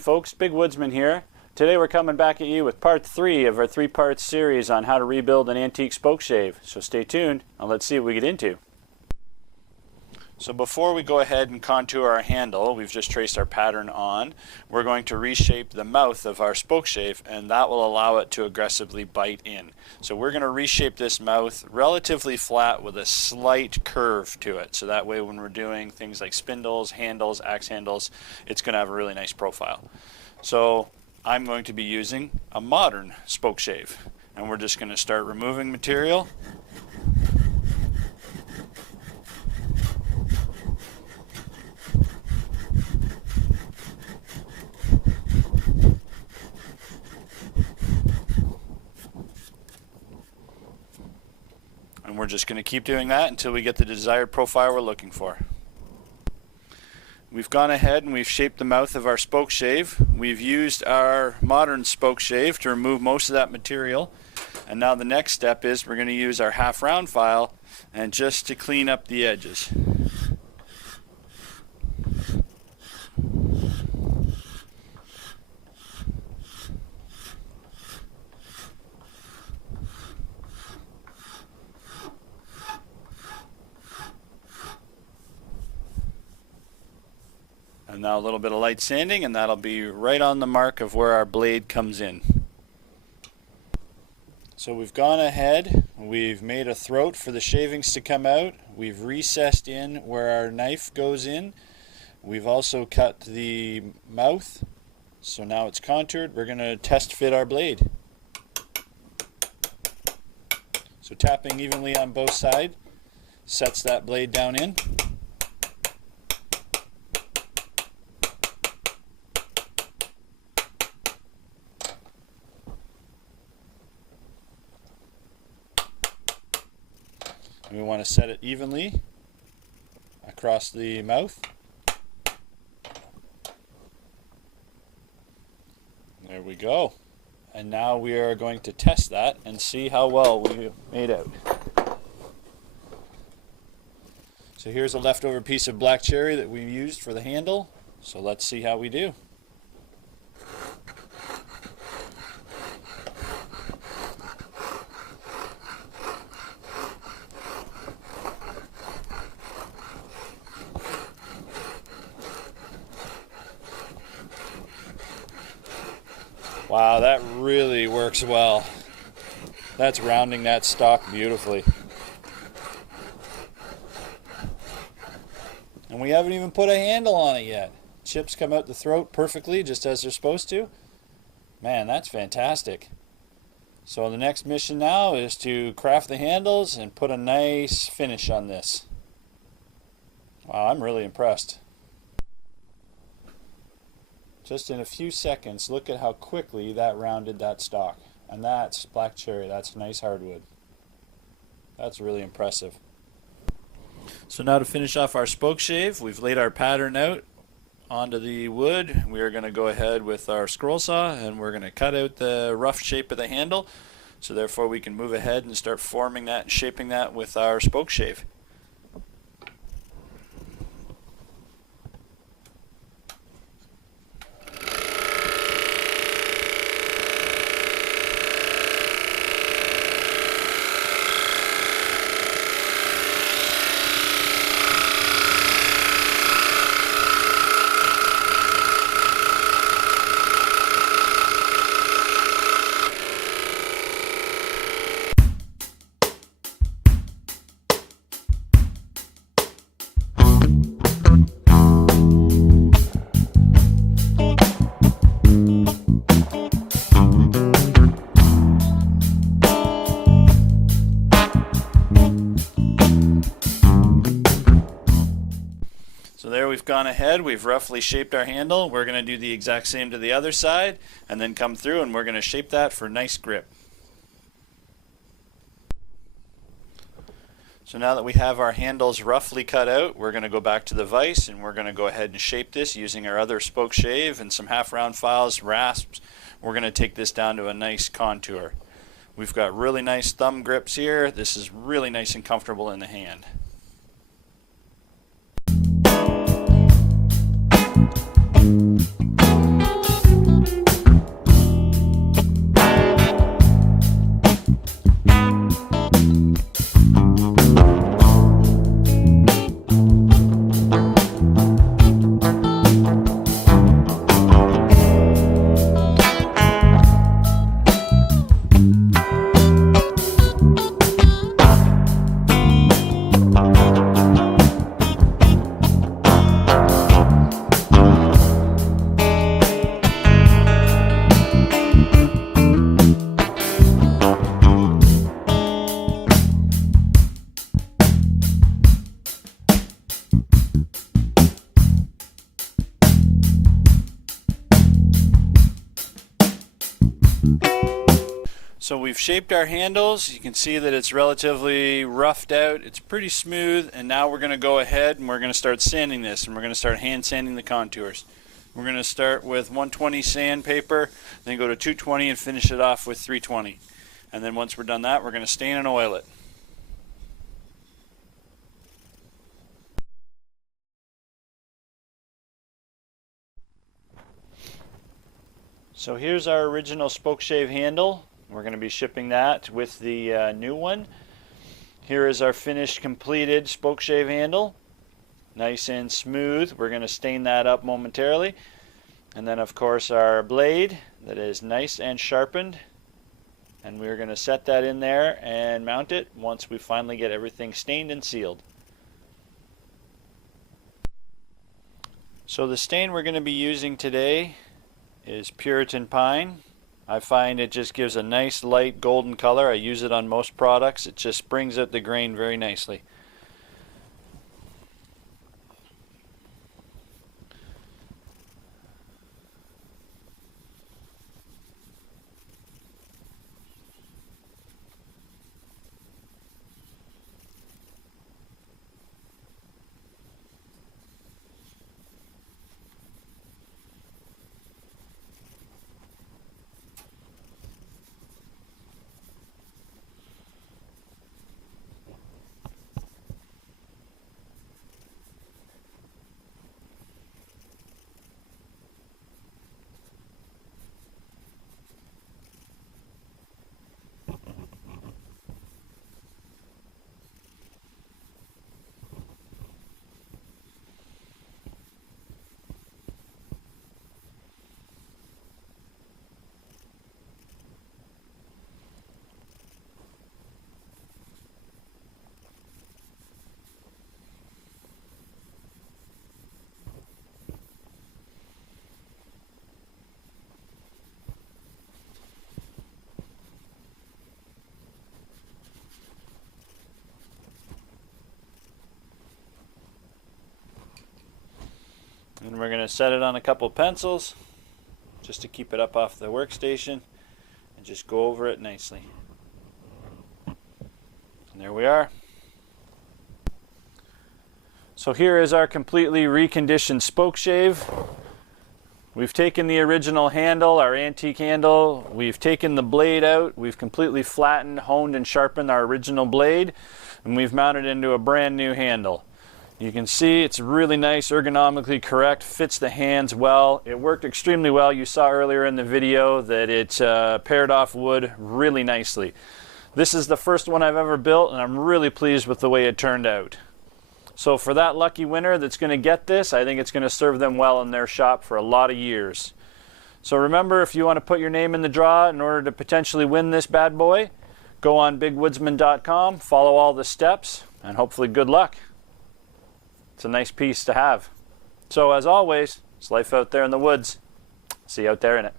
folks, Big Woodsman here. Today we're coming back at you with part 3 of our 3-part series on how to rebuild an antique spoke shave. So stay tuned and let's see what we get into. So before we go ahead and contour our handle, we've just traced our pattern on, we're going to reshape the mouth of our spoke shave, and that will allow it to aggressively bite in. So we're going to reshape this mouth relatively flat with a slight curve to it. So that way when we're doing things like spindles, handles, axe handles, it's going to have a really nice profile. So I'm going to be using a modern spoke shave, and we're just going to start removing material. And we're just going to keep doing that until we get the desired profile we're looking for. We've gone ahead and we've shaped the mouth of our spoke shave. We've used our modern spoke shave to remove most of that material. And now the next step is we're going to use our half round file and just to clean up the edges. And now a little bit of light sanding, and that'll be right on the mark of where our blade comes in. So we've gone ahead, we've made a throat for the shavings to come out, we've recessed in where our knife goes in, we've also cut the mouth, so now it's contoured. We're going to test fit our blade. So tapping evenly on both sides sets that blade down in. And we want to set it evenly across the mouth. There we go. And now we are going to test that and see how well we made out. So here's a leftover piece of black cherry that we used for the handle. So let's see how we do. Wow, that really works well. That's rounding that stock beautifully. And we haven't even put a handle on it yet. Chips come out the throat perfectly, just as they're supposed to. Man, that's fantastic. So the next mission now is to craft the handles and put a nice finish on this. Wow, I'm really impressed. Just in a few seconds, look at how quickly that rounded that stock. And that's black cherry, that's nice hardwood. That's really impressive. So now to finish off our spoke shave, we've laid our pattern out onto the wood. We are going to go ahead with our scroll saw and we're going to cut out the rough shape of the handle. So therefore we can move ahead and start forming that and shaping that with our spoke shave. So there we've gone ahead, we've roughly shaped our handle. We're going to do the exact same to the other side and then come through and we're going to shape that for nice grip. So now that we have our handles roughly cut out, we're going to go back to the vise and we're going to go ahead and shape this using our other spoke shave and some half round files, rasps. We're going to take this down to a nice contour. We've got really nice thumb grips here. This is really nice and comfortable in the hand. So we've shaped our handles. You can see that it's relatively roughed out. It's pretty smooth, and now we're going to go ahead and we're going to start sanding this, and we're going to start hand sanding the contours. We're going to start with 120 sandpaper, then go to 220 and finish it off with 320. And then once we're done that, we're going to stain and oil it. So here's our original Spokeshave handle. We're going to be shipping that with the new one. Here is our finished completed Spokeshave handle. Nice and smooth. We're going to stain that up momentarily. And then of course our blade that is nice and sharpened. And we're going to set that in there and mount it once we finally get everything stained and sealed. So the stain we're going to be using today is Puritan Pine. I find it just gives a nice light golden color. I use it on most products. It just brings out the grain very nicely. And we're going to set it on a couple pencils just to keep it up off the workstation and just go over it nicely. And there we are. So here is our completely reconditioned Spokeshave. We've taken the original handle, our antique handle, we've taken the blade out, we've completely flattened, honed, and sharpened our original blade, and we've mounted it into a brand new handle. You can see it's really nice, ergonomically correct, fits the hands well. It worked extremely well. You saw earlier in the video that it paired off wood really nicely. This is the first one I've ever built, and I'm really pleased with the way it turned out. So for that lucky winner that's going to get this, I think it's going to serve them well in their shop for a lot of years. So remember, if you want to put your name in the draw in order to potentially win this bad boy, go on bigwoodsman.com, follow all the steps, and hopefully good luck. It's a nice piece to have. So as always, it's life out there in the woods. See you out there in it.